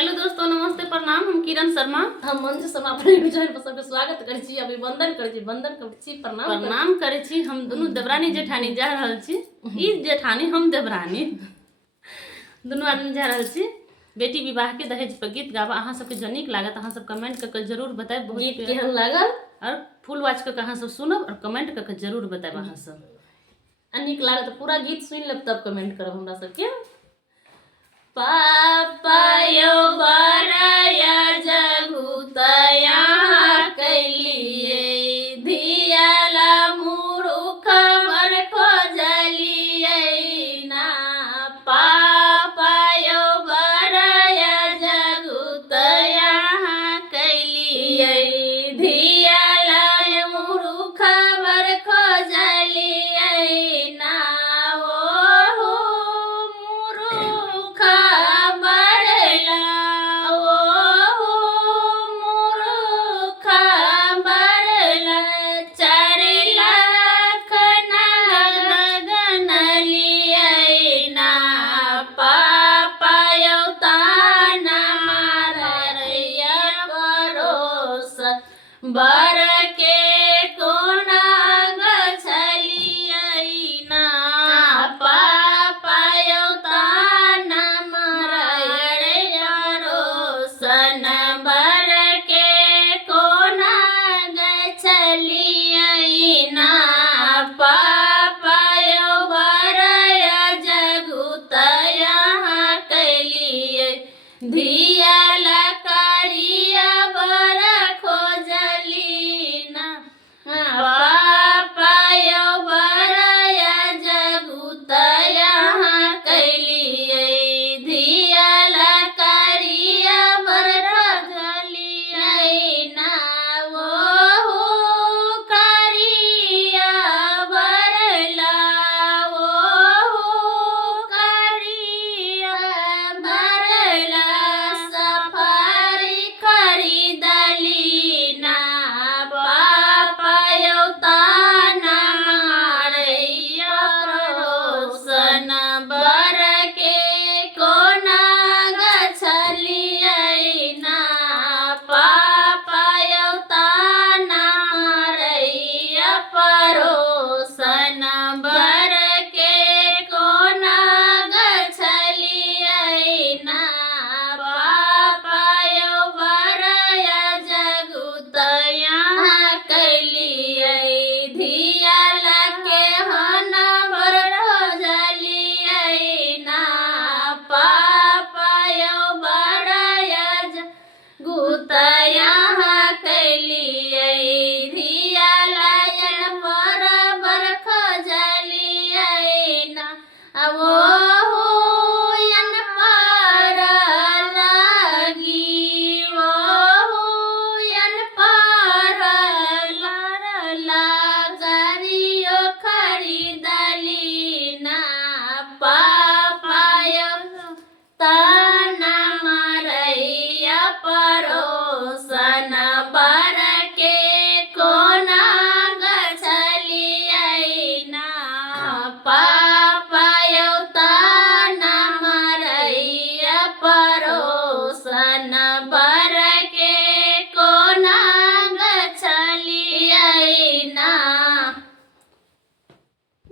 Hello दोस्तों, नमस्ते, प्रणाम। हम किरण शर्मा, हम मंजू शर्मा अपने यूट्यूब चैनल पर सबके स्वागत करै छी, अभिवंदन करै छी, वंदन करै छी, प्रणाम करै छी। हम दुनू देवरानी जेठानी जा रहल छी। ई जेठानी, हम देवरानी, दुनू आदमी जा रहल छी बेटी विवाह के दहेज पर गीत गाबा। अहाँ सबके जो नीक लागत अहाँ सब कमेंट करके जरूर बताएब गीत केहन लागल, और फुल वॉच करके अहाँ सब सुनब और कमेंट करके जरूर बताएब। अहाँ सब नीक लागत तो पूरा गीत सुन लेब तब कमेंट करब हमरा सबके। पापा यो बराया जगुतया कैलिए धियाला मुरुख बर खोजलिए ना। पापा यो बराया जगुतया कैलिए धियाला मुरुख बर खोजलिए ना। बर के कोना गछलिए ना। पापा यो ताना मारे परोसन बर के कोना गछलिए ना। पापा यो बरया जगुतया कैलिए धिया